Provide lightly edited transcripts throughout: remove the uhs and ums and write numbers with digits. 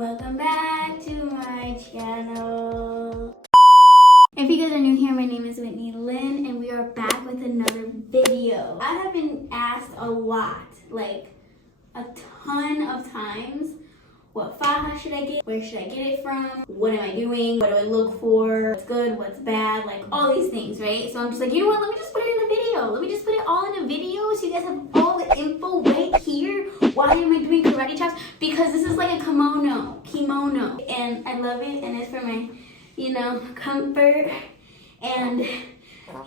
Welcome back to my channel. If you guys are new here, my name is Whitney Lynn and we are back with another video. I have been asked a lot, like a ton of times, what faja should I get? Where should I get it from? What am I doing? What do I look for? What's good? What's bad? Like all these things, right? So I'm just like, you know what? Let me just put it in a video. Let me just put it all in a video so you guys have all the info right here. Why am I doing karate chops? Because this is like a kimono. And I love it and it's for my, comfort. And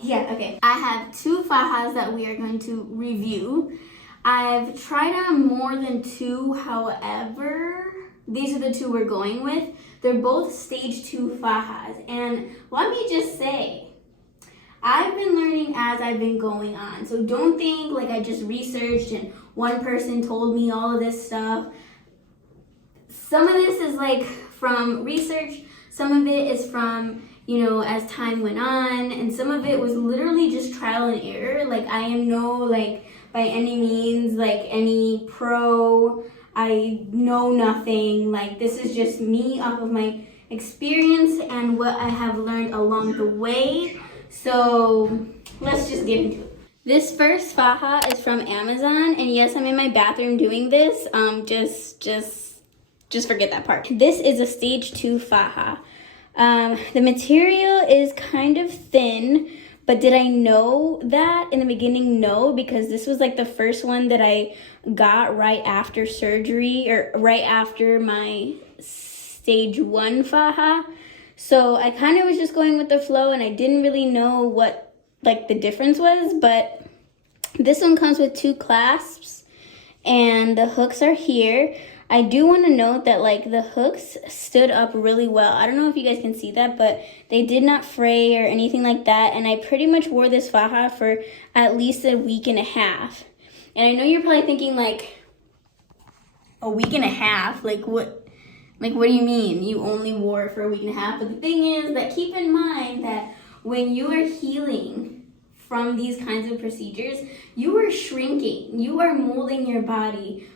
yeah, okay. I have two fajas that we are going to review. I've tried on more than two, however, these are the two we're going with. They're both stage 2 fajas. And let me just say, I've been learning as I've been going on. So don't think like I just researched and one person told me all of this stuff. Some of this is like from research. Some of it is from, as time went on. And some of it was literally just trial and error. Like I am no by any means any pro. I know nothing. Like this is just me off of my experience and what I have learned along the way. So let's just get into it. This first faja is from Amazon, and yes, I'm in my bathroom doing this. Just forget that part. This is a stage 2 faja. The material is kind of thin, but did I know that in the beginning? No, because this was like the first one that I got right after surgery or right after my stage 1 faja. So I kind of was just going with the flow and I didn't really know what the difference was, but this one comes with 2 clasps and the hooks are here. I do want to note that the hooks stood up really well. I don't know if you guys can see that, but they did not fray or anything like that. And I pretty much wore this faja for at least a week and a half. And I know you're probably thinking a week and a half? What do you mean? You only wore it for a week and a half? But the thing is that keep in mind that when you are healing from these kinds of procedures, you are shrinking. You are molding your body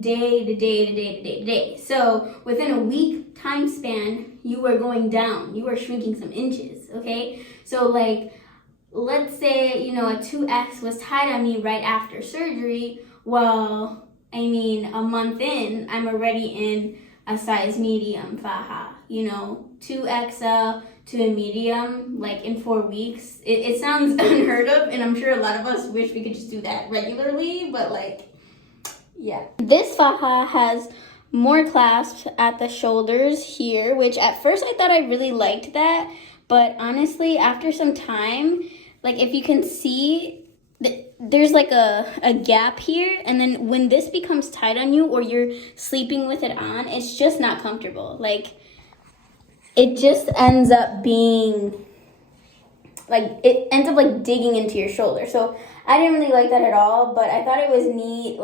day to day. So within a week time span, you are going down. You are shrinking some inches, okay? So let's say, a 2X was tied on me right after surgery. Well, a month in, I'm already in a size medium faja, 2XL to a medium, in 4 weeks. It sounds unheard of, and I'm sure a lot of us wish we could just do that regularly, but yeah. This faja has more clasps at the shoulders here, which at first I thought I really liked that, but honestly, after some time, if you can see, there's a gap here, and then when this becomes tight on you or you're sleeping with it on, it's just not comfortable. It just ends up being, it ends up digging into your shoulder. So I didn't really like that at all, but I thought it was neat,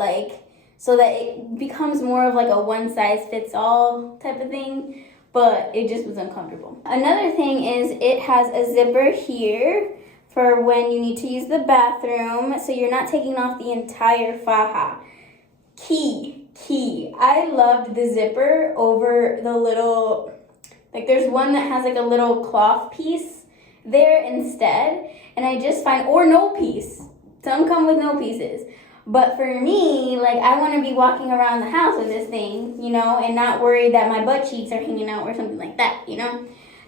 so that it becomes more of a one-size-fits-all type of thing, but it just was uncomfortable. Another thing is it has a zipper here for when you need to use the bathroom, so you're not taking off the entire faja. Key. I loved the zipper over the little, there's one that has a little cloth piece there instead, and I just find, or no piece. Some come with no pieces. But for me, I want to be walking around the house with this thing, and not worried that my butt cheeks are hanging out or something like that,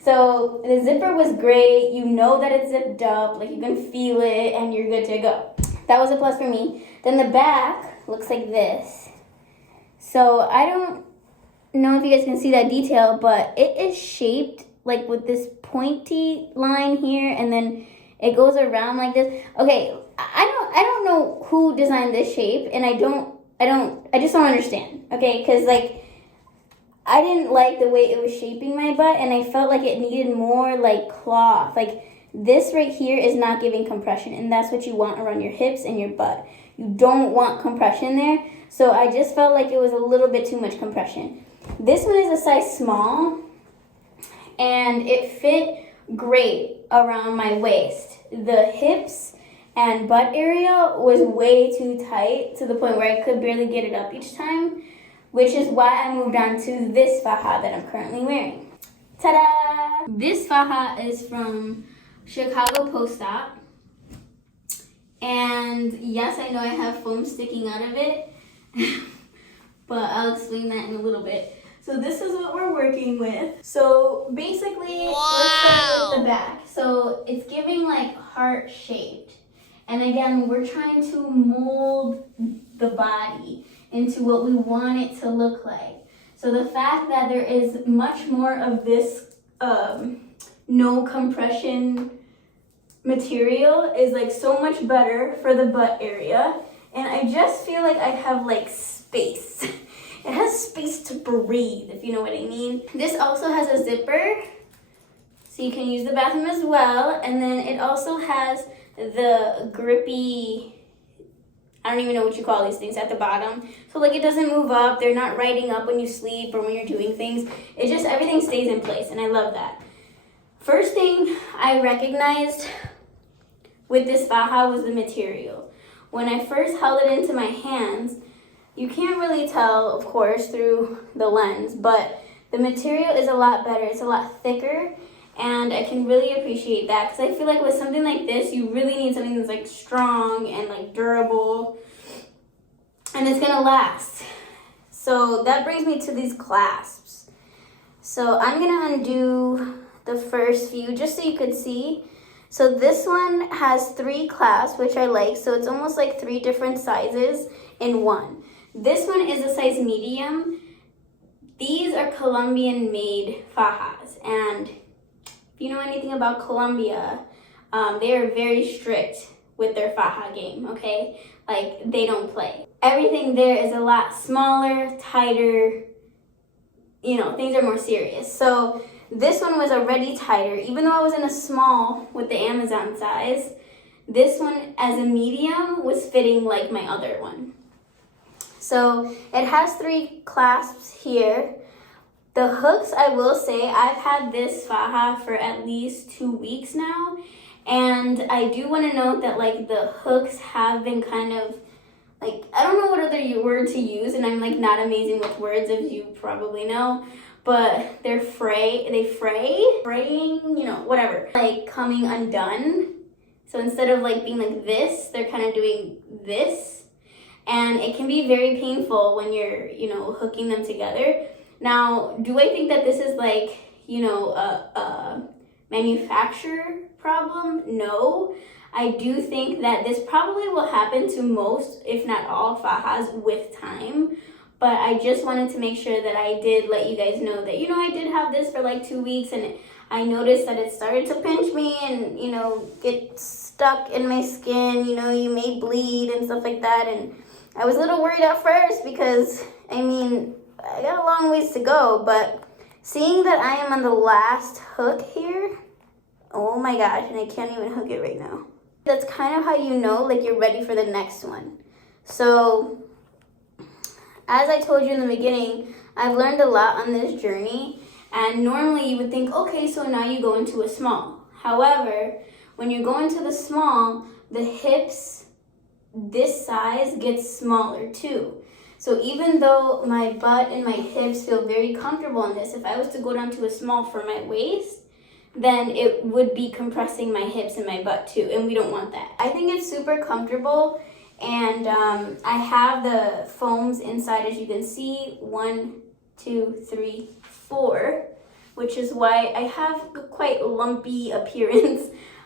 So the zipper was great. You know that it's zipped up, you can feel it and you're good to go. That was a plus for me. Then the back looks like this. So I don't know if you guys can see that detail, but it is shaped with this pointy line here, and then it goes around like this. Okay, I don't know who designed this shape, and I just don't understand. Okay, because I didn't like the way it was shaping my butt, and I felt like it needed more cloth. This right here is not giving compression, and that's what you want around your hips and your butt. You don't want compression there, so I just felt like it was a little bit too much compression. This one is a size small, and it fit great around my waist. The hips and butt area was way too tight to the point where I could barely get it up each time. which is why I moved on to this faja that I'm currently wearing. Ta-da! This faja is from Chicago Post-Op. And yes, I know I have foam sticking out of it, but I'll explain that in a little bit. So this is what we're working with. So basically, let's start with the back. So it's giving like heart shaped. And again, we're trying to mold the body into what we want it to look like. So the fact that there is much more of this no compression material is like so much better for the butt area. And I just feel like I have like space. It has space to breathe, if you know what I mean. This also has a zipper, so you can use the bathroom as well. And then it also has the grippy, I don't even know what you call these things, at the bottom. So like it doesn't move up, they're not riding up when you sleep or when you're doing things. It just, everything stays in place, and I love that. First thing I recognized with this faja was the material. When I first held it into my hands, you can't really tell, of course, through the lens, but the material is a lot better. It's a lot thicker, and I can really appreciate that because I feel like with something like this, you really need something that's like strong and like durable, and it's gonna last. So that brings me to these clasps. So I'm gonna undo the first few just so you could see. So this one has 3 clasps, which I like. So it's almost like 3 different sizes in one. This one is a size medium. These are Colombian made fajas. And if you know anything about Colombia, they are very strict with their faja game, okay? Like, they don't play. Everything there is a lot smaller, tighter, you know, things are more serious. So this one was already tighter. Even though I was in a small with the Amazon size, this one as a medium was fitting like my other one. So it has 3 clasps here. The hooks, I will say, I've had this faja for at least 2 weeks now. And I do want to note that like the hooks have been kind of like, I don't know what other word to use, and I'm like not amazing with words, as you probably know. But they're fraying, you know, whatever. Like coming undone. So instead of like being like this, they're kind of doing this. And it can be very painful when you're, you know, hooking them together. Now, do I think that this is like, you know, a manufacturer problem? No. I do think that this probably will happen to most, if not all, fajas with time. But I just wanted to make sure that I did let you guys know that, you know, I did have this for like 2 weeks, and I noticed that it started to pinch me and, you know, get stuck in my skin. You know, you may bleed and stuff like that. And I was a little worried at first because, I mean, I got a long ways to go. But seeing that I am on the last hook here, oh my gosh, and I can't even hook it right now. That's kind of how you know, like, you're ready for the next one. So as I told you in the beginning, I've learned a lot on this journey, and normally you would think, okay, so now you go into a small. However, when you go into the small, the hips, this size gets smaller too. So even though my butt and my hips feel very comfortable in this, if I was to go down to a small for my waist, then it would be compressing my hips and my butt too, and we don't want that. I think it's super comfortable. And I have the foams inside, as you can see, 1, 2, 3, 4, which is why I have quite lumpy appearance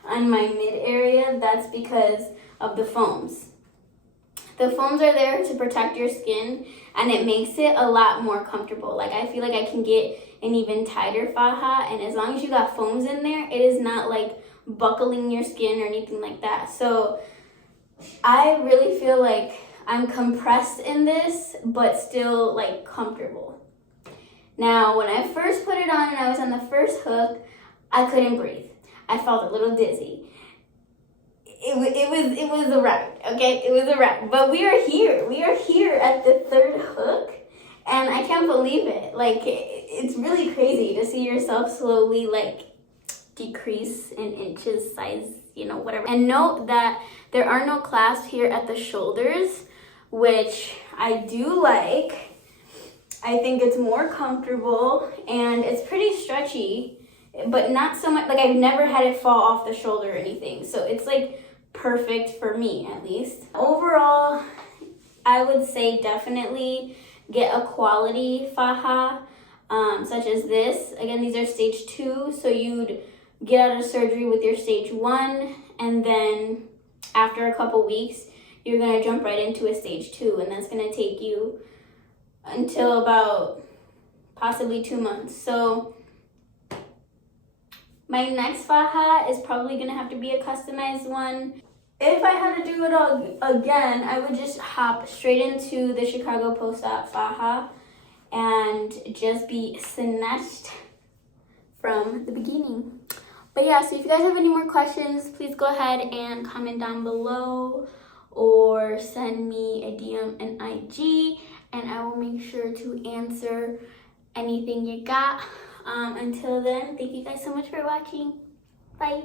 on my mid area. That's because of the foams. The foams are there to protect your skin, and it makes it a lot more comfortable. Like, I feel like I can get an even tighter faja, and as long as you got foams in there, it is not like buckling your skin or anything like that. So I really feel like I'm compressed in this, but still like comfortable. Now, when I first put it on and I was on the first hook, I couldn't breathe. I felt a little dizzy. It was a ride, okay? It was a ride. But we are here. We are here at the 3rd hook, and I can't believe it. Like, it's really crazy to see yourself slowly like decrease in inches, size, you know, whatever. And note that there are no clasps here at the shoulders, which I do like. I think it's more comfortable and it's pretty stretchy, but not so much, like I've never had it fall off the shoulder or anything. So it's like perfect for me at least. Overall, I would say definitely get a quality faja, such as this. Again, these are stage 2, so you'd get out of surgery with your stage 1, and then after a couple weeks, you're gonna jump right into a stage 2, and that's gonna take you until about possibly 2 months. So my next faja is probably gonna have to be a customized one. If I had to do it all again, I would just hop straight into the Chicago post-op faja and just be snatched from the beginning. But yeah, so if you guys have any more questions, please go ahead and comment down below or send me a DM and IG, and I will make sure to answer anything you got. Until then, thank you guys so much for watching. Bye.